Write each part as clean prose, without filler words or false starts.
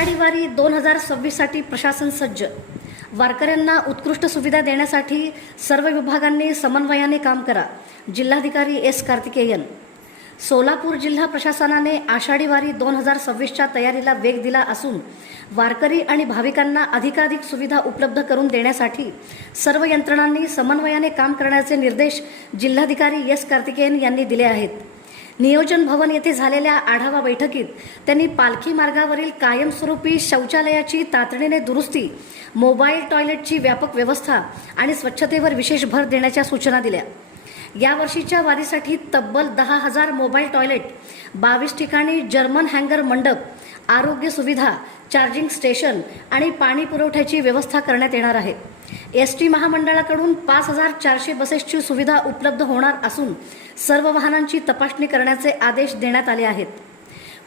आषाढी वारी 2026 साठी प्रशासन सज्ज। वारकऱ्यांना उत्कृष्ट सुविधा देण्यासाठी सर्व विभागांनी समन्वयाने काम करा। जिल्हाधिकारी एस कार्तिकेयन। सोलापूर जिल्हा प्रशासनाने आषाढी वारी 2026च्या तयारीला वेग दिला असून वारकरी आणि भाविकांना अधिकाधिक सुविधा उपलब्ध करून देण्यासाठी सर्व यंत्रणांनी समन्वयाने काम करण्याचे निर्देश जिल्हाधिकारी एस कार्तिकेयन यांनी दिले आहेत। नियोजन भवन येथे झालेल्या आढावा बैठकीत त्यांनी पालखी मार्गावरील कायमस्वरूपी शौचालयाची तातडीने दुरुस्ती, मोबाईल टॉयलेटची व्यापक व्यवस्था आणि स्वच्छतेवर विशेष भर देण्याच्या सूचना दिल्या। या वर्षीच्या वारीसाठी तब्बल 10,000 मोबाईल टॉयलेट, 22 ठिकाणी जर्मन हँगर मंडप, आरोग्य सुविधा, चार्जिंग स्टेशन आणि पाणी पुरवठ्याची व्यवस्था करण्यात येणार आहे। एसटी महामंडळाकडून 5,400 बसेसची सुविधा उपलब्ध होणार असून सर्व वाहनांची तपासणी करण्याचे आदेश देण्यात आले आहेत।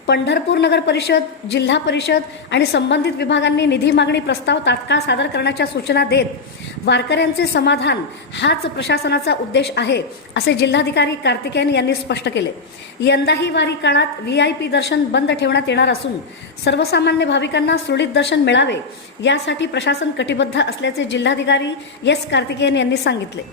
पंढरपूर नगर परिषद, जिल्हा परिषद आणि संबंधित विभागांनी निधी मागणी प्रस्ताव तात्काळ सादर करण्याच्या सूचना देत वारकऱ्यांचे समाधान हाच प्रशासनाचा उद्देश आहे, असे जिल्हाधिकारी कार्तिकेयन यांनी स्पष्ट केले। यंदाही वारी काळात VIP दर्शन बंद ठेवण्यात येणार असून सर्वसामान्य भाविकांना सुरळीत दर्शन मिळावे यासाठी प्रशासन कटिबद्ध असल्याचे जिल्हाधिकारी एस कार्तिकेयन यांनी सांगितले।